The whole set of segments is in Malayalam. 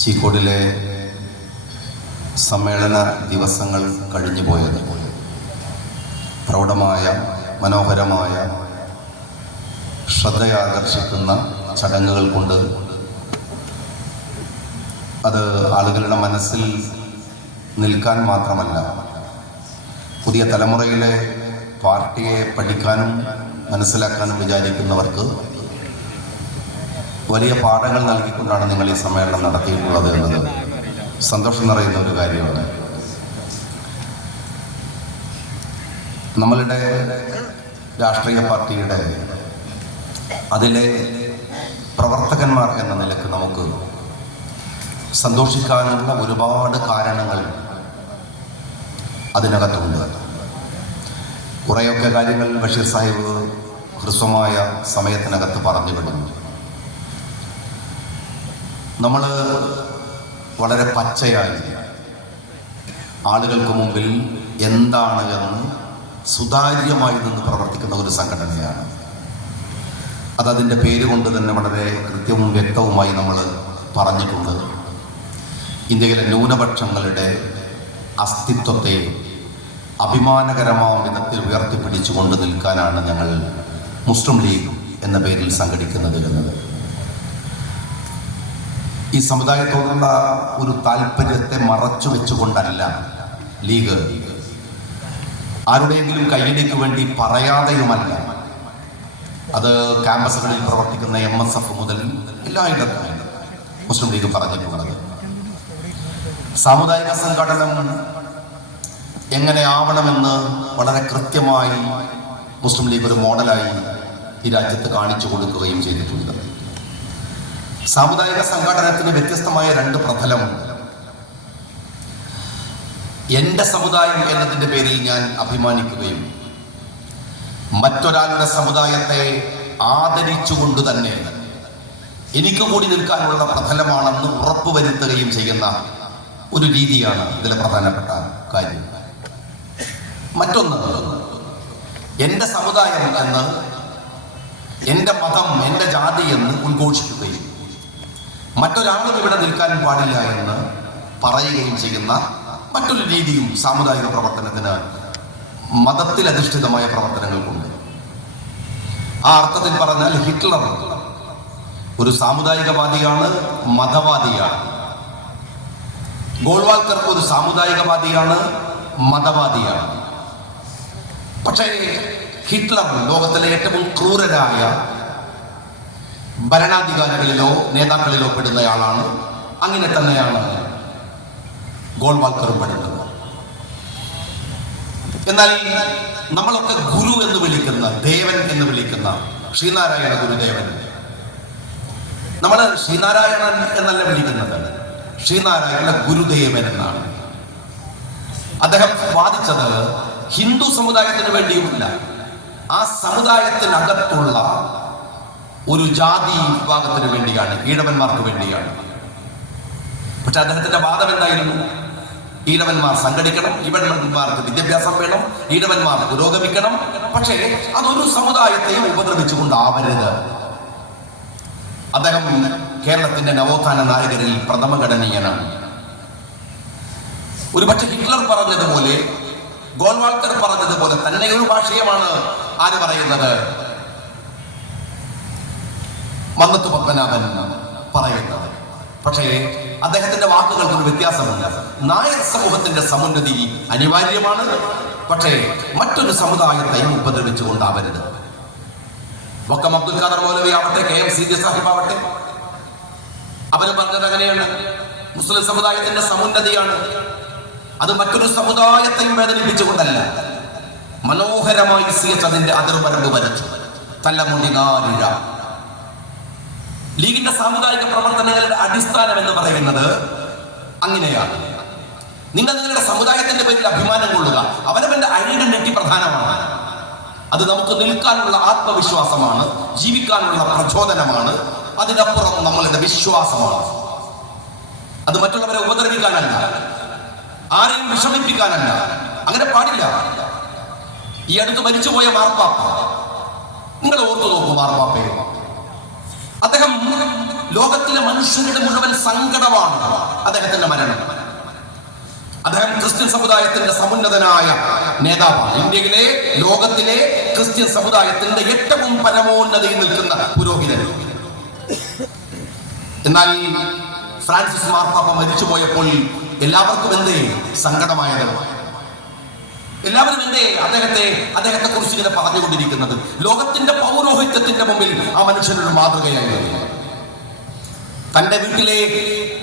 ചീക്കോടിലെ സമ്മേളന ദിവസങ്ങൾ കഴിഞ്ഞു പോയത് പ്രൗഢമായ മനോഹരമായ ശ്രദ്ധയാകർഷിക്കുന്ന ചടങ്ങുകൾ കൊണ്ട് അത് ആളുകളുടെ മനസ്സിൽ നിൽക്കാൻ മാത്രമല്ല, പുതിയ തലമുറയിലെ പാർട്ടിയെ പഠിക്കാനും മനസ്സിലാക്കാനും വിചാരിക്കുന്നവർക്ക് വലിയ പാഠങ്ങൾ നൽകിക്കൊണ്ടാണ് നിങ്ങൾ ഈ സമ്മേളനം നടത്തിയിട്ടുള്ളത് എന്നത് സന്തോഷം നിറയുന്ന ഒരു കാര്യമാണ്. നമ്മളുടെ രാഷ്ട്രീയ പാർട്ടിയുടെ അതിലെ പ്രവർത്തകന്മാർ എന്ന നിലക്ക് നമുക്ക് സന്തോഷിക്കാനുള്ള ഒരുപാട് കാരണങ്ങൾ അതിനകത്തുണ്ട്. കുറേയൊക്കെ കാര്യങ്ങൾ ബഷീർ സാഹിബ് ഹ്രസ്വമായ സമയത്തിനകത്ത് പറഞ്ഞു കഴിഞ്ഞു. നമ്മൾ വളരെ പച്ചയായി ആളുകൾക്ക് മുമ്പിൽ എന്താണ് എന്ന് സുതാര്യമായി നിന്ന് പ്രവർത്തിക്കുന്ന ഒരു സംഘടനയാണ്. അതതിൻ്റെ പേര് കൊണ്ട് തന്നെ വളരെ കൃത്യവും വ്യക്തവുമായി നമ്മൾ പറഞ്ഞിട്ടുണ്ട്. ഇന്ത്യയിലെ ന്യൂനപക്ഷങ്ങളുടെ അസ്തിത്വത്തെ അഭിമാനകരമായ വിധത്തിൽ ഉയർത്തിപ്പിടിച്ചുകൊണ്ട് നിൽക്കാനാണ് ഞങ്ങൾ മുസ്ലിം ലീഗ് എന്ന പേരിൽ സംഘടിക്കുന്നത് എന്നത്. ഈ സമുദായത്തോടുള്ള ഒരു താല്പര്യത്തെ മറച്ചു വെച്ചുകൊണ്ടല്ല ലീഗ്, ആരുടെയെങ്കിലും കയ്യിലേക്ക് വേണ്ടി പറയാതെയുമല്ല. അത് ക്യാമ്പസുകളിൽ പ്രവർത്തിക്കുന്ന MSF മുതൽ എല്ലായിടത്തും മുസ്ലിം ലീഗ് പറഞ്ഞിട്ടുള്ളത്. സാമുദായിക സംഘടനം എങ്ങനെ ആവണമെന്ന് വളരെ കൃത്യമായി മുസ്ലിം ലീഗ് ഒരു മോഡലായി ഈ രാജ്യത്ത് കാണിച്ചു കൊടുക്കുകയും ചെയ്തിട്ടുണ്ട്. സാമുദായിക സംഘടനത്തിന് വ്യത്യസ്തമായ രണ്ട് പ്രതലമുണ്ട്. എൻ്റെ സമുദായം എന്നതിൻ്റെ പേരിൽ ഞാൻ അഭിമാനിക്കുകയും മറ്റൊരാളുടെ സമുദായത്തെ ആദരിച്ചുകൊണ്ട് തന്നെ എനിക്ക് കൂടി നിൽക്കാനുള്ള പ്രതലമാണെന്ന് ഉറപ്പുവരുത്തുകയും ചെയ്യുന്ന ഒരു രീതിയാണ് ഇതിലെ പ്രധാനപ്പെട്ട കാര്യം. മറ്റൊന്ന്, എൻ്റെ സമുദായം എന്ന്, എൻ്റെ മതം, എൻ്റെ ജാതി എന്ന് ഉദ്ഘോഷിക്കുകയും മറ്റൊരാളും ഇവിടെ നിൽക്കാൻ പാടില്ല എന്ന് പറയുകയും ചെയ്യുന്ന മറ്റൊരു രീതിയും സാമുദായിക പ്രവർത്തനത്തിന്, മതത്തിൽ അധിഷ്ഠിതമായ പ്രവർത്തനങ്ങൾക്കുണ്ട്. ആ അർത്ഥത്തിൽ പറഞ്ഞാൽ ഹിറ്റ്ലർ ഒരു സാമുദായികവാദിയാണ്, മതവാദിയാണ്. ഗോൾവാൾക്കർ ഒരു സാമുദായികവാദിയാണ്, മതവാദിയാണ്. പക്ഷേ ഹിറ്റ്ലർ ലോകത്തിലെ ഏറ്റവും ക്രൂരരായ ഭരണാധികാരികളിലോ നേതാക്കളിലോ പെടുന്നയാളാണ്. അങ്ങനെ തന്നെയാണ് ഗോൾവാൾക്കറും പെടുന്നത്. എന്നാൽ നമ്മളൊക്കെ ഗുരു എന്ന് വിളിക്കുന്ന, ദേവൻ എന്ന് വിളിക്കുന്ന ശ്രീനാരായണ ഗുരുദേവൻ, നമ്മൾ ശ്രീനാരായണൻ എന്നല്ല വിളിക്കുന്നത്, ശ്രീനാരായണ ഗുരുദേവൻ എന്നാണ്. അദ്ദേഹം വാദിച്ചത് ഹിന്ദു സമുദായത്തിന് വേണ്ടിയുമില്ല, ആ സമുദായത്തിനകത്തുള്ള ഒരു ജാതി വിഭാഗത്തിന് വേണ്ടിയാണ്, ഈഴവന്മാർക്ക് വേണ്ടിയാണ്. പക്ഷെ അദ്ദേഹത്തിന്റെ വാദം എന്തായിരുന്നു? ഈഴവന്മാർ സംഘടിക്കണം, ഈഴവന്മാർക്ക് വിദ്യാഭ്യാസം വേണം, ഈഴവന്മാർ പുരോഗമിക്കണം. പക്ഷേ അതൊരു സമുദായത്തെയും ഉപദ്രവിച്ചുകൊണ്ടാവരുത്. അദ്ദേഹം കേരളത്തിന്റെ നവോത്ഥാന നായകരിൽ പ്രഥമഘടനീയനാണ്. ഒരുപക്ഷെ ഹിറ്റ്ലർ പറഞ്ഞതുപോലെ, ഗോൾവാൾക്കർ പറഞ്ഞതുപോലെ തന്നെ ഒരു ഭാഷയമാണ് ആര് പറയുന്നത്? മന്നത്ത് പത്മനാഭൻ പറയുന്നത്. പക്ഷേ അദ്ദേഹത്തിന്റെ വാക്കുകൾക്കൊരു വ്യത്യാസമുണ്ട്. നായർ സമൂഹത്തിന്റെ സമുന്നതി അനിവാര്യമാണ്, പക്ഷേ മറ്റൊരു സമുദായത്തെയും ഉപദ്രവിച്ചുകൊണ്ടാവരുത്. വക്കം അബ്ദുൽ ഖാദർ മൗലവി ആവട്ടെ, KM സീതി സാഹിബ് ആവട്ടെ, അവര് പറഞ്ഞത് അങ്ങനെയാണ്. മുസ്ലിം സമുദായത്തിന്റെ സമുന്നതിയാണ്, അത് മറ്റൊരു സമുദായത്തെയും വേദനിപ്പിച്ചുകൊണ്ടല്ല. മനോഹരമായി CH അതിന്റെ അതിർവരമ്പ് വരച്ചു. തലമുടിനാരിഴ. ലീഗിന്റെ സാമുദായിക പ്രവർത്തനങ്ങളുടെ അടിസ്ഥാനം എന്ന് പറയുന്നത് അങ്ങനെയാണ്. നിങ്ങൾ നിങ്ങളുടെ സമുദായത്തിന്റെ പേരിൽ അഭിമാനം കൊള്ളുക. അവനവന്റെ ഐഡന്റിറ്റി പ്രധാനമാണ്. അത് നമുക്ക് നിൽക്കാനുള്ള ആത്മവിശ്വാസമാണ്, ജീവിക്കാനുള്ള പ്രചോദനമാണ്. അതിനപ്പുറം നമ്മളുടെ വിശ്വാസമാണ്. അത് മറ്റുള്ളവരെ ഉപദ്രവിക്കാനല്ല, ആരെയും വിഷമിപ്പിക്കാനല്ല. അങ്ങനെ പാടില്ല. ഈ അടുത്ത് മരിച്ചുപോയ മാർപ്പാപ്പ, നിങ്ങൾ ഓർത്തു നോക്കൂ. മാർപ്പാപ്പയെ അദ്ദേഹം ലോകത്തിലെ മനുഷ്യരുടെ മുഴുവൻ സങ്കടമാണ്. അദ്ദേഹത്തിന്റെ മരണം. അദ്ദേഹം ക്രിസ്ത്യൻ സമുദായത്തിന്റെ സമുന്നതനായ നേതാവാണ്. ഇന്ത്യയിലെ, ലോകത്തിലെ ക്രിസ്ത്യൻ സമുദായത്തിന്റെ ഏറ്റവും പരമോന്നതയിൽ നിൽക്കുന്ന പുരോഹിതൻ. എന്നാൽ ഫ്രാൻസിസ് മാർപ്പാപ്പ മരിച്ചുപോയപ്പോൾ എല്ലാവർക്കും എന്തേ സങ്കടമായത്? എല്ലാവരും എന്തേ അദ്ദേഹത്തെ കുറിച്ച് ഇങ്ങനെ പറഞ്ഞുകൊണ്ടിരിക്കുന്നത്? ലോകത്തിന്റെ പൗരോഹിത്യത്തിന്റെ മുമ്പിൽ ആ മനുഷ്യനൊരു മാതൃകയായിരുന്നു. തന്റെ വീട്ടിലെ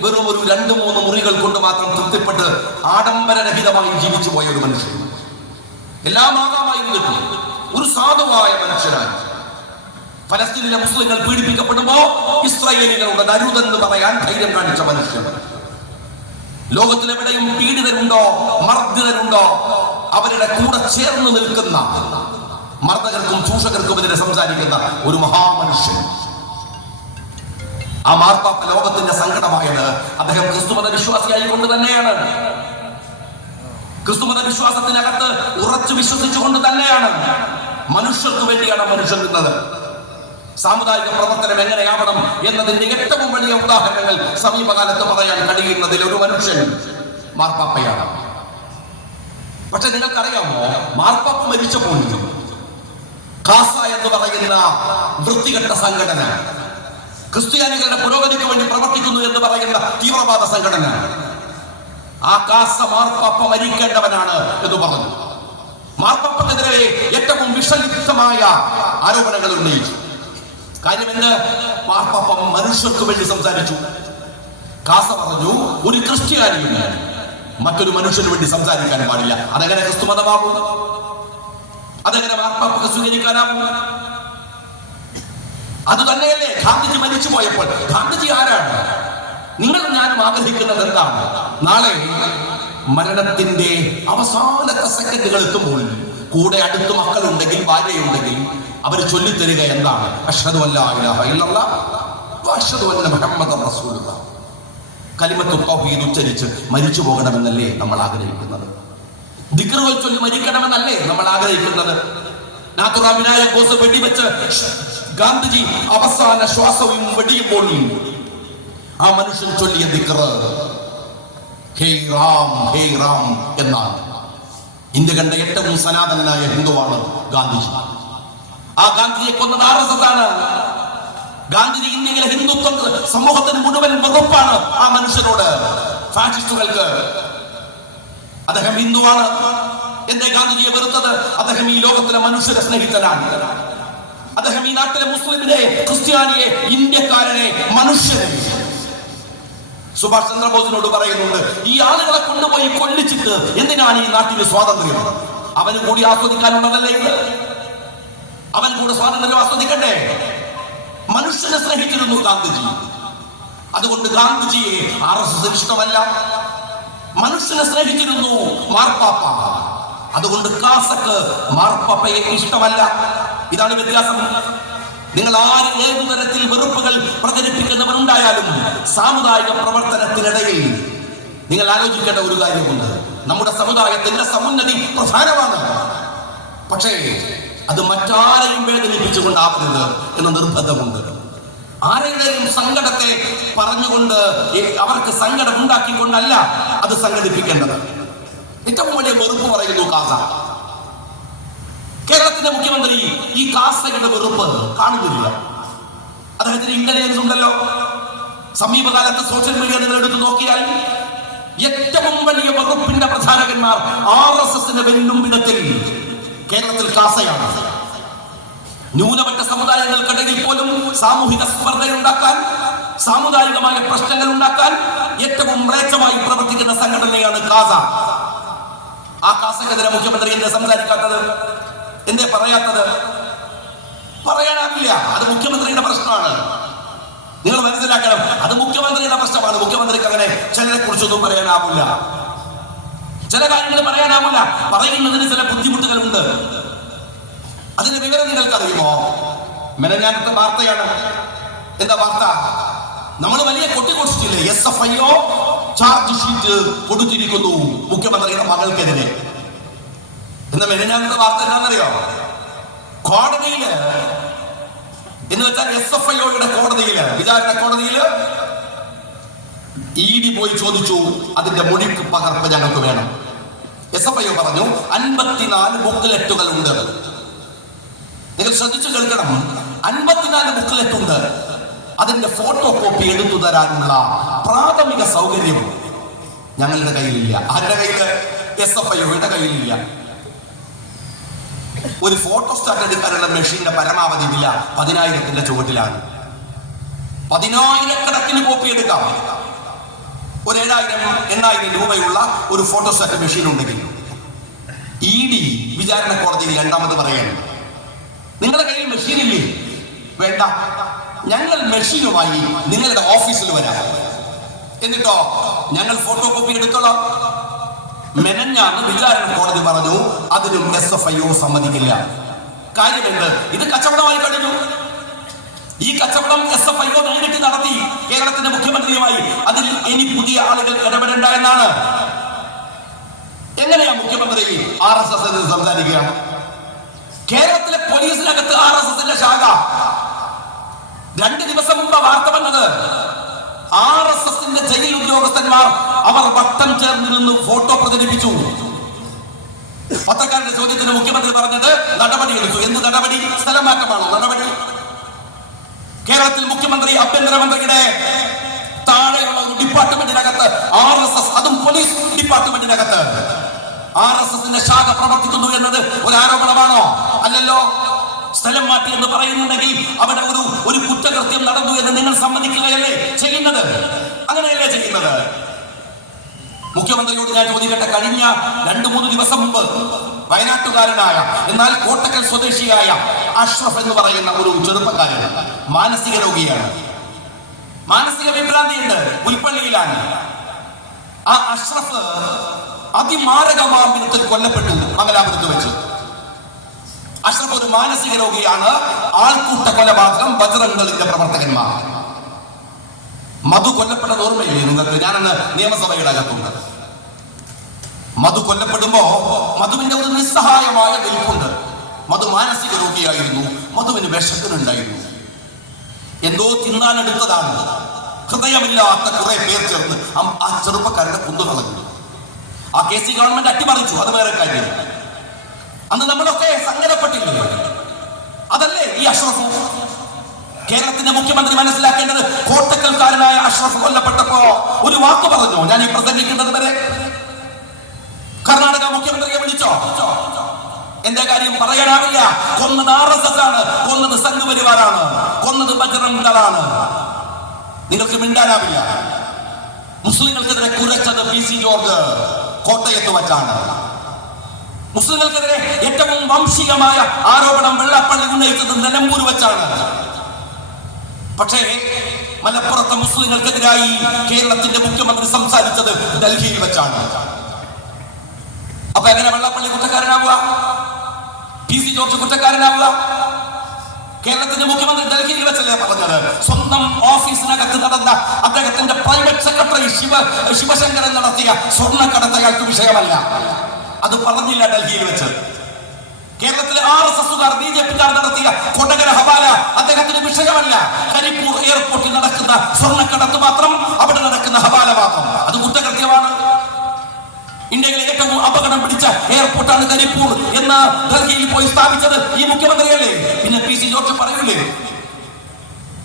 വെറും ഒരു 2-3 മുറികൾ കൊണ്ട് മാത്രം തൃപ്തിപ്പെട്ട് ആഡംബരരഹിതമായി ജീവിച്ചു പോയ ഒരു മനുഷ്യൻ, എല്ലാം ആകാമായിരുന്നിട്ട് ഒരു സാധുവായ മനുഷ്യനായി. ഫലസ്തീനിലെ മുസ്ലിങ്ങൾ പീഡിപ്പിക്കപ്പെടുമ്പോ ഇസ്രായേലികളുടെ അരുതെന്ന് പറയാൻ ധൈര്യം കാണിച്ച മനുഷ്യൻ. ലോകത്തിലെവിടെയും പീഡിതരുണ്ടോ, മർദ്ദിതരുണ്ടോ, അവരുടെ കൂടെ ചേർന്ന് നിൽക്കുന്ന മർദ്ദകർക്കും ചൂഷകർക്കും എതിരെ സംസാരിക്കുന്ന ഒരു മഹാമനുഷ്യൻ. ആ മാർപ്പാപ്പ ലോകത്തിന്റെ സങ്കടമായത് അദ്ദേഹം ക്രിസ്തുമത വിശ്വാസിയായിക്കൊണ്ട് തന്നെയാണ്. ക്രിസ്തുമത വിശ്വാസത്തിനകത്ത് ഉറച്ചു വിശ്വസിച്ചുകൊണ്ട് തന്നെയാണ്. മനുഷ്യർക്ക് വേണ്ടിയാണ് മനുഷ്യൻ നിന്നത്. സാമുദായിക പ്രവർത്തനം എങ്ങനെയാവണം എന്നതിന്റെ ഏറ്റവും വലിയ ഉദാഹരണങ്ങൾ സമീപകാലത്ത് പറയാൻ കഴിയുന്നതിൽ ഒരു മനുഷ്യൻ മാർപ്പാപ്പയാണ്. പക്ഷെ നിങ്ങൾക്കറിയാമോ, മാർപ്പാപ്പ മരിച്ചപ്പോൾ കാസ എന്ന് പറയുന്ന വൃത്തികെട്ട സംഘടന, ക്രിസ്ത്യാനികളുടെ പുരോഗതിക്ക് വേണ്ടി പ്രവർത്തിക്കുന്നു എന്ന് പറയുന്ന തീവ്രവാദ സംഘടന, ആ കാസ മാർപ്പാപ്പ മരിക്കേണ്ടവനാണ് എന്ന് പറഞ്ഞു. മാർപ്പാപ്പക്കെതിരെ ഏറ്റവും വിഷലിപ്തമായ ആരോപണങ്ങൾ ഉന്നയിച്ചു. കാര്യം എന്ത്? മാർപ്പാപ്പ മനുഷ്യർക്ക് വേണ്ടി സംസാരിച്ചു. കാസ പറഞ്ഞു, ഒരു ക്രിസ്ത്യാനിയും മറ്റൊരു മനുഷ്യന് വേണ്ടി സംസാരിക്കാൻ പാടില്ല. അതെങ്ങനെ ക്രിസ്തുമതമാവും? അതെങ്ങനെ മാർപ്പാപ്പക്ക് സ്വീകരിക്കാനാവും? അത് തന്നെയല്ലേ ഗാന്ധിജി മരിച്ചു പോയപ്പോൾ? ഗാന്ധിജി ആരാണ്? നിങ്ങൾ ഞാനും ആഗ്രഹിക്കുന്നത് എന്താണ്? നാളെ മരണത്തിന്റെ അവസാനത്തെ സെക്കൻഡുകൾ എത്തുമ്പോൾ കൂടെ അടുത്ത് മക്കളുണ്ടെങ്കിൽ, ഭാര്യയുണ്ടെങ്കിൽ, അവർ ചൊല്ലിത്തരിക എന്താണ്? അഷ്ഹദു അല്ലാ ഇലാഹ ഇല്ലല്ലാഹ് വ അഷ്ഹദു അന്ന മുഹമ്മദൻ റസൂലുള്ളാഹ്. കലിമത്തു തൗഹീദ് ഉച്ചരിച്ച് മരിച്ചു പോകണമെന്നല്ലേ നമ്മൾ ആഗ്രഹിക്കുന്നത്? ദിക്റുകൾ ചൊല്ലി മരിക്കണമെന്നല്ലേ നമ്മൾ ആഗ്രഹിക്കുന്നത്? നാഥുറാം വിനായക് ഗോസ് വെടിവെച്ച് ഗാന്ധിജി അവസാന ശ്വാസവും വെടിയുമ്പോൾ ആ മനുഷ്യൻ ചൊല്ലിയ ദിക്ർ ഹേ റാം ഹേ റാം എന്നാണ്. ഇന്ത്യ കണ്ട ഏറ്റവും സനാതനനായ ഹിന്ദുവാണ് ഗാന്ധിജി. ആ ഗാന്ധിജിയെ കൊന്നത് RSS ആണ്. ഗാന്ധിജി ഇന്ത്യയിലെ ഹിന്ദുത്വ സമൂഹത്തിന് മുഴുവൻ വെറുപ്പാണ് ആ മനുഷ്യനോട്, ഫാഷിസ്റ്റുകൾക്ക്. അദ്ദേഹം ഹിന്ദുവാണ്. എന്തേ ഗാന്ധിജിയെ വെറുത്തത്? അദ്ദേഹം ഈ ലോകത്തിലെ മനുഷ്യരെ സ്നേഹിതനാണ്. അദ്ദേഹം ഈ നാട്ടിലെ മുസ്ലിമിനെ, ക്രിസ്ത്യാനിയെ, ഇന്ത്യക്കാരനെ, മനുഷ്യനെ. സുഭാഷ് ചന്ദ്രബോസിനോട് പറയുന്നുണ്ട്, ഈ ആളുകളെ കൊണ്ടുപോയി കൊല്ലിച്ചിട്ട് എന്തിനാണ് ഈ നാട്ടിന് സ്വാതന്ത്ര്യം? അവന് കൂടി ആസ്വദിക്കാനുള്ളതല്ലേ ഇത്? അവൻ കൂടെ സ്വാതന്ത്ര്യം ആസ്വദിക്കണ്ടേ? മനുഷ്യനെ സ്നേഹിച്ചിരുന്നു ഗാന്ധിജി. അതുകൊണ്ട് ഗാന്ധിജിയെ RSS ഇഷ്ടമല്ല. മനുഷ്യനെ സ്നേഹിച്ചിരുന്നു മാർപ്പാപ്പ. അതുകൊണ്ട് കാസക്ക് മാർപ്പാപ്പയെ ഇഷ്ടമല്ല. ഇതാണ് വ്യത്യാസം. നിങ്ങൾ ഏതു തരത്തിൽ വെറുപ്പുകൾ പ്രചരിപ്പിക്കുന്നവരുണ്ടായാലും സാമുദായിക പ്രവർത്തനത്തിനിടയിൽ നിങ്ങൾ ആലോചിക്കേണ്ട ഒരു കാര്യമുണ്ട്. നമ്മുടെ സമുദായത്തിന്റെ സമുന്നതി പ്രധാനമാണ്. പക്ഷേ അത് മറ്റാരെയും വേദനിപ്പിച്ചുകൊണ്ടാവരുത് എന്ന നിർബന്ധമുണ്ട്. ആരെയും സങ്കടത്തെ പറഞ്ഞുകൊണ്ട് അവർക്ക് സങ്കടം ഉണ്ടാക്കിക്കൊണ്ടല്ല അത് സംഘടിപ്പിക്കേണ്ടത്. ഏറ്റവും വലിയ വെറുപ്പ് പറയുന്നു കാസ. കേരളത്തിന്റെ മുഖ്യമന്ത്രി ഈ കാസയുടെ വെറുപ്പ് കാണുന്നില്ല. അദ്ദേഹത്തിന് ഇന്റലിജൻസ് ഉണ്ടല്ലോ. സമീപകാലത്ത് സോഷ്യൽ മീഡിയ നിങ്ങൾ എടുത്തു നോക്കിയാൽ ഏറ്റവും വലിയ വെറുപ്പിന്റെ പ്രചാരകന്മാർ RSSന്റെ വെല്ലുംപിടത്തിൽ കേരളത്തിൽ കാസയാണ്. ന്യൂനപക്ഷ സമുദായങ്ങൾക്കിടയിൽ പോലും സാമൂഹിക സ്പർദ്ധയുണ്ടാക്കാൻ, സാമുദായികമായ പ്രശ്നങ്ങൾ ഉണ്ടാക്കാൻ ഏറ്റവും മ്ലേച്ഛമായി പ്രവർത്തിക്കുന്ന സംഘടനയാണ് കാസ. ആ കാസക്കെതിരെ മുഖ്യമന്ത്രി എന്തേ സംസാരിക്കാത്തത്? എന്തേ പറയാത്തത്? പറയാനാവില്ല. അത് മുഖ്യമന്ത്രിയുടെ പ്രശ്നമാണ്. നിങ്ങൾ മനസ്സിലാക്കണം, അത് മുഖ്യമന്ത്രിയുടെ പ്രശ്നമാണ്. മുഖ്യമന്ത്രിക്ക് അങ്ങനെ ചിലരെ കുറിച്ചൊന്നും പറയാനാവില്ല. ചില കാര്യങ്ങൾ പറയാനാവില്ല. പറയുന്നതിന് ചില ബുദ്ധിമുട്ടുകളുണ്ട്. അതിന്റെ വിവരം നിങ്ങൾക്കറിയുമോ? മെനഞ്ഞാനത്തെ വാർത്തയാണ്. എന്താ വാർത്ത? നമ്മൾ വലിയ കൊട്ടിക്കൊടിച്ചില്ലേ? SFIO ചാർജ് ഷീറ്റ് കൊടുത്തിരിക്കുന്നു മുഖ്യമന്ത്രിയുടെ മകൾക്കെതിരെ. എന്നാ മെനഞ്ഞാനത്തെ വാർത്ത എന്താണെന്നറിയോ? കോടതിയില്, എന്ന് വെച്ചാൽ SFIOയുടെ കോടതിയില്, വിചാരണ കോടതിയില് ED പോയി ചോദിച്ചു, അതിന്റെ മൊഴിക്ക് പകർപ്പ് ഞങ്ങൾക്ക് വേണം. SFIO പറഞ്ഞു 54 ബുക്ക്ലെറ്റുകൾ ഉണ്ട്. നിങ്ങൾ ശ്രദ്ധിച്ചു കേൾക്കണം, 54 ബുക്ക്ലെറ്റ് ഉണ്ട്. അതിന്റെ ഫോട്ടോ കോപ്പി എടുത്തു തരാനുള്ള പ്രാഥമിക സൗകര്യം ഞങ്ങളുടെ കയ്യിലില്ല. ആരുടെ കയ്യില്? SFIOയുടെ കയ്യിലില്ല. ഒരു ഫോട്ടോ സ്റ്റാറ്റ് എടുക്കാനുള്ള മെഷീന്റെ പരമാവധി വില 10,000-ന്റെ ചുവട്ടിലാണ്. 10,000-കണക്കിന് കോപ്പി എടുക്കാം. ഒരു 7,000-8,000 രൂപയുള്ള ഒരു ഫോട്ടോസ്റ്റാറ്റ് മെഷീൻ ഉണ്ടെങ്കിൽ ED വിചാരണ കോടതിയിൽ രണ്ടാമത് പറയാൻ, നിങ്ങളുടെ കയ്യിൽ മെഷീൻ ഇല്ലേ? വേണ്ട, ഞങ്ങൾ മെഷീനുമായി നിങ്ങളുടെ ഓഫീസിൽ വരാം, എന്നിട്ടോ ഞങ്ങൾ ഫോട്ടോ കോപ്പി എടുത്തോളാം. മെനഞ്ഞാന്ന് വിചാരണ കോടതി പറഞ്ഞു അതിനും SFIO സമ്മതിക്കില്ല. കാര്യമെന്ത്? ഇത് കച്ചവടമായി കഴിഞ്ഞു. ഈ കച്ചവടം SFIO നേരിട്ട് നടത്തി കേരളത്തിന്റെ മുഖ്യമന്ത്രിയുമായി. അതിൽ ഇനി പുതിയ ആളുകൾ ഇടപെടേണ്ട എന്നാണ്. എങ്ങനെയാ മുഖ്യമന്ത്രി RSS എന്ന് സംസാരിക്കുക? കേരളത്തിലെ പോലീസിനകത്ത് RSSന്റെ ശാഖ. 2 ദിവസം മുമ്പ് വാർത്ത വന്നത് RSSന്റെ ജയിൽ ഉദ്യോഗസ്ഥന്മാർ അവർ വട്ടം ചേർന്നിരുന്ന് ഫോട്ടോ പ്രചരിപ്പിച്ചു. പത്രക്കാരുടെ ചോദ്യത്തിന് മുഖ്യമന്ത്രി പറഞ്ഞത് നടപടി എടുത്തു. എന്ത് നടപടി? സ്ഥലം മാറ്റമാണോ നടപടി? കേരളത്തിൽ മുഖ്യമന്ത്രി ആഭ്യന്തരമന്ത്രിയുടെ താഴെയുള്ള ഒരു ഡിപ്പാർട്ട്മെന്റിനകത്ത് RSS, അതും പോലീസ് ഡിപ്പാർട്ട്മെന്റിനകത്ത് RSSന്റെ ശാഖ പ്രവർത്തിക്കുന്നു എന്നത് ഒരു ആരോപണമാണോ? അല്ലല്ലോ. സ്ഥലം മാറ്റി എന്ന് പറയുന്നുണ്ടെങ്കിൽ അവിടെ ഒരു കുറ്റകൃത്യം നടന്നു എന്ന് നിങ്ങൾ സമ്മതിക്കുകയല്ലേ ചെയ്യുന്നത്? അങ്ങനെയല്ലേ ചെയ്യുന്നത്? മുഖ്യമന്ത്രിയോട് ഞാൻ ചോദിക്കട്ടെ, കഴിഞ്ഞ 2-3 ദിവസം മുമ്പ് വയനാട്ടുകാരനായ എന്നാൽ കോട്ടക്കൽ സ്വദേശിയായ അഷ്റഫ് എന്ന് പറയുന്ന ഒരു ചെറുപ്പക്കാരൻ മാനസിക രോഗിയാണ്, മാനസിക വിഭ്രാന്തിയുണ്ട്, പുൽപ്പള്ളിയിലാണ്. ആ അഷ്റഫ് അതിമാരകമായ വിധത്തിൽ കൊല്ലപ്പെട്ടു മംഗലാപുരത്ത് വെച്ച്. അഷ്റഫ് ഒരു മാനസിക രോഗിയാണ്. ആൾക്കൂട്ട കൊലപാതകം, ബജ്റംഗളിന്റെ പ്രവർത്തകന്മാർ. മധു കൊല്ലപ്പെട്ടത് ഓർമ്മയില്ലേ നിങ്ങൾക്ക്? ഞാനന്ന് നിയമസഭയുടെ അകത്തുണ്ട്. മധു കൊല്ലപ്പെടുമ്പോ മധുവിന്റെ ഒരു നിസ്സഹായമായ നിൽപ്പുണ്ട്. മധു മാനസിക രോഗിയായിരുന്നു. മധുവിന് വിശക്കുന്നുണ്ടായിരുന്നു. എന്തോ തിന്നാനെടുത്തതാണ്. ഹൃദയമില്ലാത്ത കുറെ പേർ ചേർന്ന് ആ ചെറുപ്പക്കാരുടെ കൊന്നുകളഞ്ഞു. ആ കേസ് ഗവൺമെന്റ് അട്ടിമറിച്ചു. അത് വേറെ കാര്യം. അന്ന് നമ്മളൊക്കെ സങ്കടപ്പെട്ടില്ലേ? അതല്ലേ ഈ അഷ്റഫ്? കേരളത്തിന്റെ മുഖ്യമന്ത്രി മനസ്സിലാക്കേണ്ടത്, കോട്ടക്കൽക്കാരനായ അഷ്റഫ് കൊല്ലപ്പെട്ടപ്പോ ഒരു വാക്ക് പറഞ്ഞു. ഞാൻ ഈ പ്രസംഗിക്കുന്നത് വരെ കർണാടക മുഖ്യമന്ത്രിയെ വിളിച്ചോ? എന്റെ കാര്യം പറയാനാവില്ല. കൊന്നത് RSS ആണ്, കൊന്നത് സംഘപരിവാറാണ്, കൊന്നത് ബജ്റംഗളാണ്. നിങ്ങൾക്ക് മിണ്ടാനാവില്ല. മുസ്ലിങ്ങൾക്കെതിരെ കുരച്ചത് PC ജോർജ് കോട്ടയത്ത് വച്ചാണ്. മുസ്ലിങ്ങൾക്കെതിരെ ഏറ്റവും വംശീയമായ ആരോപണം വെള്ളാപ്പള്ളി ഉന്നയിച്ചത് നിലമ്പൂർ വെച്ചാണ്. പക്ഷേ മലപ്പുറത്തെ മുസ്ലിങ്ങൾക്കെതിരായി കേരളത്തിന്റെ മുഖ്യമന്ത്രി സംസാരിച്ചത് ഡൽഹിയിൽ വെച്ചാണ്. അപ്പൊ എങ്ങനെ വെള്ളാപ്പള്ളി കുറ്റക്കാരനാവുക? PC ജോർജ് കുറ്റക്കാരനാവുക? കേരളത്തിന്റെ മുഖ്യമന്ത്രി ഡൽഹിയിൽ വെച്ചല്ലേ പറഞ്ഞത്? സ്വന്തം ഓഫീസിനകത്ത് നടന്ന അദ്ദേഹത്തിന്റെ പ്രൈവറ്റ് സെക്രട്ടറി ശിവശങ്കരൻ നടത്തിയ സ്വർണ്ണക്കടത്ത് അയാൾക്ക് വിഷയമല്ല. അത് പറഞ്ഞില്ല ഡൽഹിയിൽ വെച്ച്. കേരളത്തിലെ RSSകാർ BJPക്കാർ നടത്തിയ കൊടകര ഹവാല അദ്ദേഹത്തിന് വിഷയമല്ല. കരിപ്പൂർ എയർപോർട്ടിൽ നടക്കുന്ന സ്വർണ്ണക്കടത്ത് മാത്രം, അവിടെ നടക്കുന്ന ഹവാല മാത്രം അത് കുറ്റകൃത്യമാണ്. ഇന്ത്യയിലെ ഏറ്റവും അപകടം പിടിച്ച എയർപോർട്ടാണ് കരിപ്പൂർ എന്ന് ഡൽഹിയിൽ പോയി സ്ഥാപിച്ചത് ഈ മുഖ്യമന്ത്രിയല്ലേ? പിന്നെ PC ജോർജ് പറയൂലേ?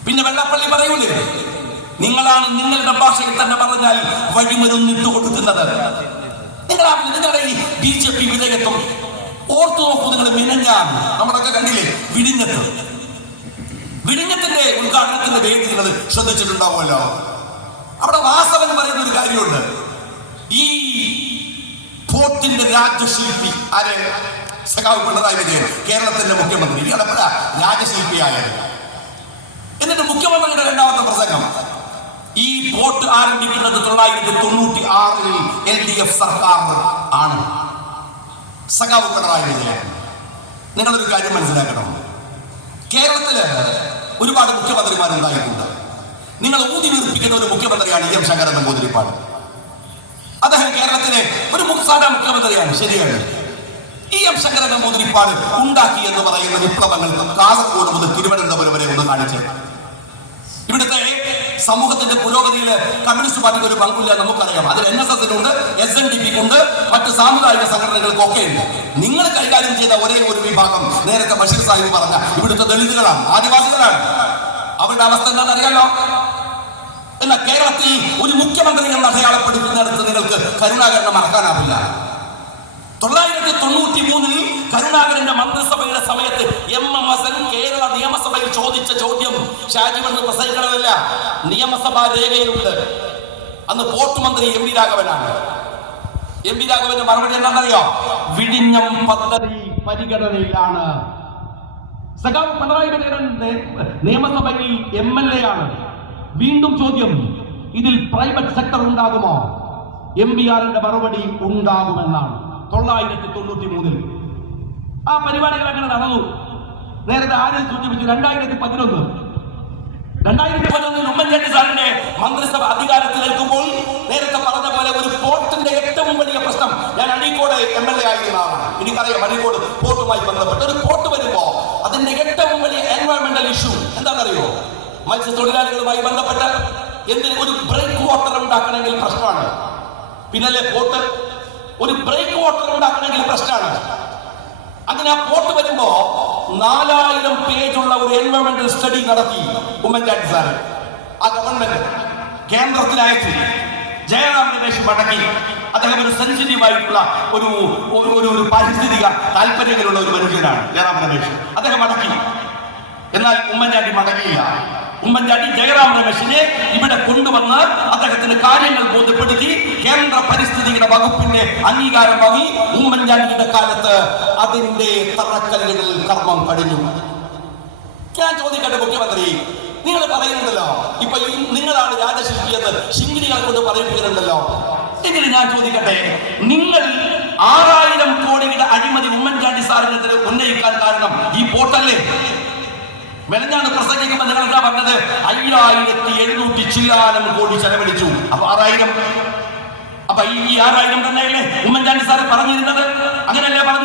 പിന്നെ വെള്ളാപ്പള്ളി പറയൂലേ? നിങ്ങളാണ് നിങ്ങളുടെ ഭാഷയിൽ തന്നെ പറഞ്ഞാൽ വഴിമരുന്നിട്ട് കൊടുക്കുന്നത്. നിങ്ങളുടെ ഈ BJP വിധേയത്വം ഓർത്തു നോക്കൂ. നിങ്ങൾ മിനഞ്ഞാൻ നമ്മളൊക്കെ കണ്ടില്ലേ വിഴിഞ്ഞത്തിന്റെ ഉദ്ഘാടനത്തിന്റെ വേദി നിങ്ങൾ ശ്രദ്ധിച്ചിട്ടുണ്ടാവുമല്ലോ. അവിടെ വാസവൻ പറയുന്ന ഒരു കാര്യമുണ്ട്. ഈ പോർട്ടിന്റെ രാജശില്പി ആര്? സഖാവ് പിണറായി വിജയൻ, കേരളത്തിന്റെ മുഖ്യമന്ത്രി. ഇയാളെപ്പോഴാ രാജശില്പിയായത്? എന്നിട്ട് മുഖ്യമന്ത്രിയുടെ രണ്ടാമത്തെ പ്രസംഗം, ഈ പോർട്ട് ആരംഭിക്കുന്നത് 1996 LDF സർക്കാർ ആണ്. സഖാവ് പിണറായി വിജയൻ. നിങ്ങളൊരു കാര്യം മനസ്സിലാക്കണം, കേരളത്തില് ഒരുപാട് മുഖ്യമന്ത്രിമാരുണ്ടായിട്ടുണ്ട്. നിങ്ങൾ ഊതി വീർപ്പിക്കുന്ന ഒരു മുഖ്യമന്ത്രിയാണ് EM ശങ്കരൻ നമ്പൂതിരിപ്പാട്. അദ്ദേഹം കേരളത്തിലെ ഒരു സാധാ മുഖ്യമന്ത്രിയാണ്, ശരിയാണ്. EM ശങ്കരൻ നമ്പൂതിരിപ്പാട് ഉണ്ടാക്കി എന്ന് പറയുന്ന വിപ്ലവങ്ങൾ കാസർഗോഡ് മുതൽ തിരുവനന്തപുരം വരെ ഒന്ന് കാണിച്ച്, ഇവിടുത്തെ സമൂഹത്തിന്റെ പുരോഗതിയിൽ കമ്മ്യൂണിസ്റ്റ് പാർട്ടിക്ക് ഒരു പങ്കില്ല നമുക്കറിയാം. അതിൽ NSSനുണ്ട്, SNDPക്കുണ്ട്, മറ്റ് സാമുദായിക സംഘടനകൾക്കൊക്കെ ഉണ്ട്. നിങ്ങൾ കൈകാര്യം ചെയ്ത ഒരേ ഒരു വിഭാഗം നേരത്തെ ബഷീർ സാഹിബ് പറഞ്ഞ ഇവിടുത്തെ ദളിതുകളാണ്, ആദിവാസികളാണ്. അവരുടെ അവസ്ഥ എന്താണെന്നറിയാലോ. എന്നാൽ കേരളത്തിൽ ഒരു മുഖ്യമന്ത്രി എന്ന് അടയാളപ്പെടുത്തുന്നിടത്ത് നിങ്ങൾക്ക് കരുണാകരനെ മറക്കാനാവില്ല. 1993 കരുണാകരന്റെ മന്ത്രിസഭയുടെ സമയത്ത് MMSN കേരള നിയമസഭയിൽ ചോദിച്ച ചോദ്യം ഷാജി വന്ന് പ്രസംഗിക്കണമല്ല, നിയമസഭാ രേഖയിലുണ്ട്. അന്ന് പോർട്ട് മന്ത്രി MV രാഘവനാണ്. MV രാഘവന്റെ മറുപടി എന്താണെന്നറിയോ? വിഴിഞ്ഞം പദ്ധതി പരിഗണനയിലാണ്. സഖാവ് പിണറായി വിജയൻ നിയമസഭയിൽ MLA ആണ്. വീണ്ടും ചോദ്യം, ഇതിൽ പ്രൈവറ്റ് സെക്ടർ ഉണ്ടാകുമോ? MBRന്റെ മറുപടി ഉണ്ടാകുമെന്നാണ്. 1993 ആ പരിപാടികൾ അങ്ങനെ നടന്നു. നേരത്തെ ആരും സൂചിപ്പിച്ചു 2011 ഉമ്മൻചാണ്ടി സാറിന്റെ മന്ത്രിസഭ അധികാരത്തിലേൽക്കുമ്പോൾ നേരത്തെ പറഞ്ഞ പോലെ ഒരു പോർട്ടിന്റെ ഏറ്റവും വലിയ പ്രശ്നം, ഞാൻ അഴീക്കോട് MLA ആയിരുന്ന ആളാണ്, എനിക്കറിയാം അഴീക്കോട് പോർട്ടുമായി ബന്ധപ്പെട്ട് ഒരു പോർട്ട് വരുമ്പോ അതിന്റെ ഏറ്റവും വലിയ എൻവയോൺമെന്റൽ ഇഷ്യൂ എന്താണെന്നറിയോ? മത്സ്യത്തൊഴിലാളികളുമായി ബന്ധപ്പെട്ട് എന്തിന് ഒരു ബ്രേക്ക് വാട്ടർ ഉണ്ടാക്കണമെങ്കിൽ പ്രശ്നമാണ്. പിന്നല്ലേ പോർട്ട്, ഒരു ബ്രേക്ക് വാട്ടർ ഉണ്ടാക്കണമെങ്കിൽ പ്രശ്നമാണ്. അങ്ങനെ ആ പോർട്ട് വരുമ്പോ 4000 പേജുള്ള ഒരു എൻവയോൺമെന്റൽ സ്റ്റഡി നടത്തി ഉമ്മൻചാണ്ടി സാർ. ആ ഗവൺമെന്റ് കേന്ദ്രത്തിനയച്ചു. ജയറാം രമേശ് മടങ്ങി. അദ്ദേഹം ഒരു സെൻസിറ്റീവ് ആയിട്ടുള്ള ഒരു പാരിസ്ഥിതിക താല്പര്യങ്ങളുള്ള ഒരു മനുഷ്യനാണ് ജയറാം രമേശ്. അദ്ദേഹം മടക്കി. എന്നാൽ ഉമ്മൻചാണ്ടി മടങ്ങിയില്ല. ഉമ്മൻചാണ്ടി ജയറാം രമേശിനെ ഇവിടെ കൊണ്ടുവന്ന് അദ്ദേഹത്തിന് കാര്യങ്ങൾ ബോധ്യപ്പെടുത്തി കേന്ദ്ര പരിസ്ഥിതിയുടെ വകുപ്പിന്റെ അംഗീകാരം വാങ്ങി. ഉമ്മൻചാണ്ടിയുടെ കാലത്ത് അതിന്റെ തറക്കല്ലുകൾ കർമ്മം കഴിഞ്ഞു. ഞാൻ ചോദിക്കട്ടെ മുഖ്യമന്ത്രി, നിങ്ങൾ പറയുന്നുണ്ടല്ലോ ഇപ്പൊ നിങ്ങളാണ് രാജശില്പിയെന്ന് ശിങ്കിനികളെ കൊണ്ട് പറയിപ്പിക്കുന്നുണ്ടല്ലോ. എങ്കിലും ഞാൻ ചോദിക്കട്ടെ, നിങ്ങൾ 6000 കോടിയുടെ അഴിമതി ഉമ്മൻചാണ്ടി സാറിനെതിരെ ഉന്നയിക്കാൻ കാരണം ഈ പോർട്ടല്ലേ? മെനഞ്ഞാണ് പ്രസംഗിക്കുമ്പോൾ നിങ്ങൾ എന്താ പറഞ്ഞത്? 5700 ചില്ലാനം കോടി ചെലവഴിച്ചു. അപ്പൊ 6000, അപ്പൊ ഈ 6000 തന്നെയല്ലേ ഉമ്മൻചാണ്ടി സാറ് പറഞ്ഞിരുന്നത്? അങ്ങനെയല്ലേ പറഞ്ഞു?